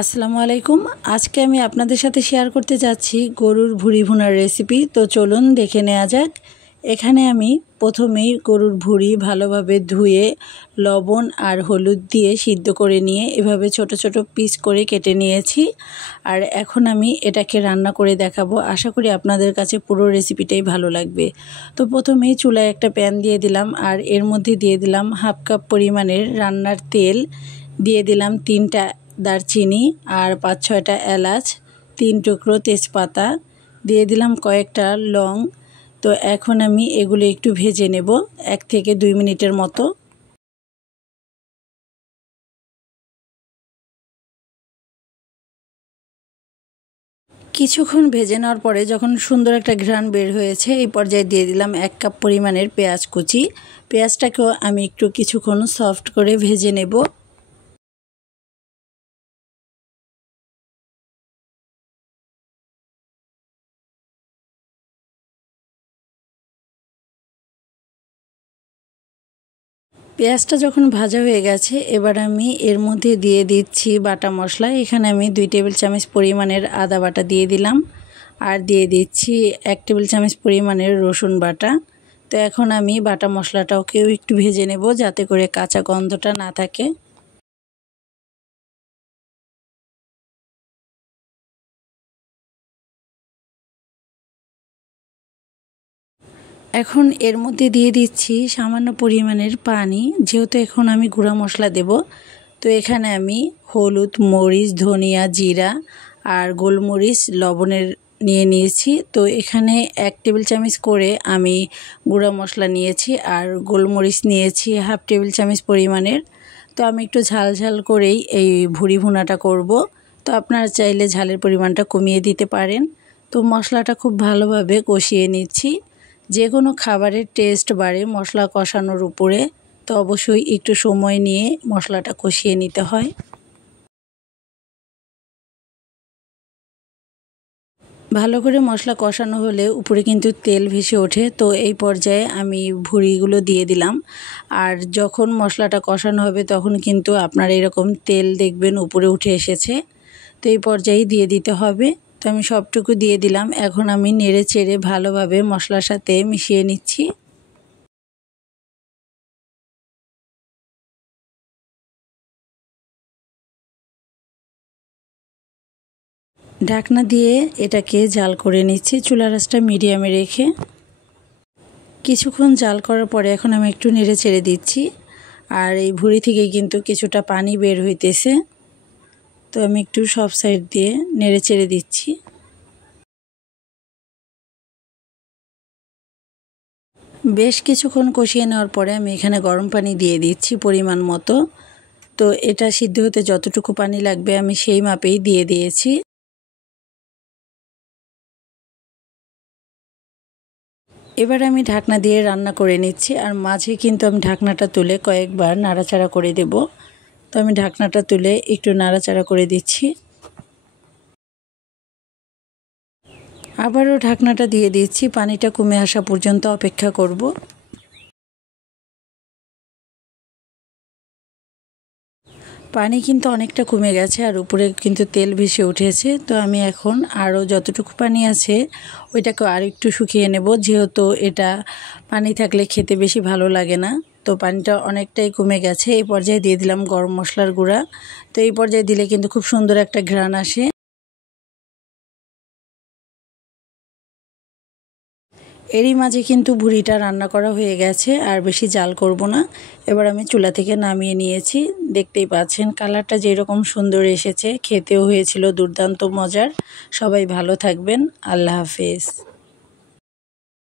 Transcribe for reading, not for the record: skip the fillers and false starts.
আসসালামু আলাইকুম। আজকে আমি আপনাদের সাথে শেয়ার করতে যাচ্ছি গরুর ভুঁড়ি ভুনার রেসিপি। তো চলুন দেখে নেওয়া যাক। এখানে আমি প্রথমেই গরুর ভুঁড়ি ভালোভাবে ধুয়ে লবণ আর হলুদ দিয়ে সিদ্ধ করে নিয়ে এভাবে ছোট ছোট পিস করে কেটে নিয়েছি। আর এখন আমি এটাকে রান্না করে দেখাবো। আশা করি আপনাদের কাছে পুরো রেসিপিটাই ভালো লাগবে। তো প্রথমেই চুলায় একটা প্যান দিয়ে দিলাম আর এর মধ্যে দিয়ে দিলাম হাফ কাপ পরিমাণের রান্নার তেল, দিয়ে দিলাম 3টা দারচিনি আর 5-6টা এলাচ, 3 টুকরো তেজপাতা, দিয়ে দিলাম কয়েকটা লং। তো এখন আমি এগুলো একটু ভেজে নেব 1 থেকে 2 মিনিটের মতো। কিছুক্ষণ ভেজে নেওয়ার পরে যখন সুন্দর একটা ঘ্রাণ বের হয়েছে, এই পর্যায়ে দিয়ে দিলাম 1 কাপ পরিমাণের পেঁয়াজ কুচি। পেঁয়াজটাকেও আমি একটু কিছুক্ষণ সফট করে ভেজে নেব। পেঁয়াজটা যখন ভাজা হয়ে গেছে, এবার আমি এর মধ্যে দিয়ে দিচ্ছি বাটা মশলা। এখানে আমি 2 টেবিল চামচ পরিমাণের আদা বাটা দিয়ে দিলাম আর দিয়ে দিচ্ছি 1 টেবিল চামচ পরিমাণের রসুন বাটা। তো এখন আমি বাটা মশলাটাকেও একটু ভেজে নেব যাতে করে কাঁচা গন্ধটা না থাকে। এখন এর মধ্যে দিয়ে দিচ্ছি সামান্য পরিমাণের পানি, যেহেতু এখন আমি গুঁড়া মশলা দেব। তো এখানে আমি হলুদ, মরিচ, ধনিয়া, জিরা আর গোলমরিচ লবণের নিয়েছি। তো এখানে 1 টেবিল চামচ করে আমি গুঁড়া মশলা নিয়েছি আর গোলমরিচ নিয়েছি হাফ টেবিল চামচ পরিমাণের। তো আমি একটু ঝাল ঝাল করেই এই ভুঁড়ি ভুনাটা করব। তো আপনারা চাইলে ঝালের পরিমাণটা কমিয়ে দিতে পারেন। তো মশলাটা খুব ভালোভাবে কষিয়ে নিচ্ছি। যে কোনো খাবারের টেস্ট বাড়ে মশলা কষানোর উপরে। তো অবশ্যই একটু সময় নিয়ে মশলাটা কষিয়ে নিতে হয়। ভালো করে মশলা কষানো হলে উপরে কিন্তু তেল ভেসে ওঠে। তো এই পর্যায়ে আমি ভুঁড়িগুলো দিয়ে দিলাম। আর যখন মশলাটা কষানো হবে তখন কিন্তু আপনারা এরকম তেল দেখবেন উপরে উঠে এসেছে। তো এই পর্যায়ে দিয়ে দিতে হবে। তো আমি সবটুকু দিয়ে দিলাম। এখন আমি নেড়ে চেড়ে ভালোভাবে মশলার সাথে মিশিয়ে নিচ্ছি। ঢাকনা দিয়ে এটাকে জাল করে নিচ্ছি চুলার আঁচটা মিডিয়ামে রেখে। কিছুক্ষণ জাল করার পরে এখন আমি একটু নেড়ে চেড়ে দিচ্ছি। আর এই ভুঁড়ি থেকে কিন্তু কিছুটা পানি বের হইতেছে। তো আমি একটু সব সাইড দিয়ে নেড়ে চেড়ে দিচ্ছি। বেশ কিছুক্ষণ কষিয়ে নেওয়ার পরে আমি এখানে গরম পানি দিয়ে দিচ্ছি পরিমাণ মতো। তো এটা সিদ্ধ হতে যতটুকু পানি লাগবে আমি সেই মাপেই দিয়ে দিয়েছি। এবার আমি ঢাকনা দিয়ে রান্না করে নিচ্ছি আর মাঝে কিন্তু আমি ঢাকনাটা তুলে কয়েকবার নাড়াচাড়া করে দেব। তো আমি ঢাকনাটা তুলে একটু নাড়াচাড়া করে দিচ্ছি। আবারও ঢাকনাটা দিয়ে দিচ্ছি, পানিটা কমে আসা পর্যন্ত অপেক্ষা করব। পানি কিন্তু অনেকটা কমে গেছে আর উপরে কিন্তু তেল ভেসে উঠেছে। তো আমি এখন আরও যতটুকু পানি আছে ওইটাকে আর একটু শুকিয়ে নেব, যেহেতু এটা পানি থাকলে খেতে বেশি ভালো লাগে না। তো পানিটা অনেকটাই কমে গেছে। এই পর্যায়ে দিয়ে দিলাম গরম মশলার গুঁড়া। তো এই পর্যায়ে দিলে কিন্তু খুব সুন্দর একটা ঘ্রাণ আসে। এরই মাঝে কিন্তু ভুঁড়িটা রান্না করা হয়ে গেছে আর বেশি জাল করব না। এবার আমি চুলা থেকে নামিয়ে নিয়েছি। দেখতেই পাচ্ছেন কালারটা যেরকম সুন্দর এসেছে, খেতেও হয়েছিল দুর্দান্ত মজার। সবাই ভালো থাকবেন। আল্লাহ হাফেজ।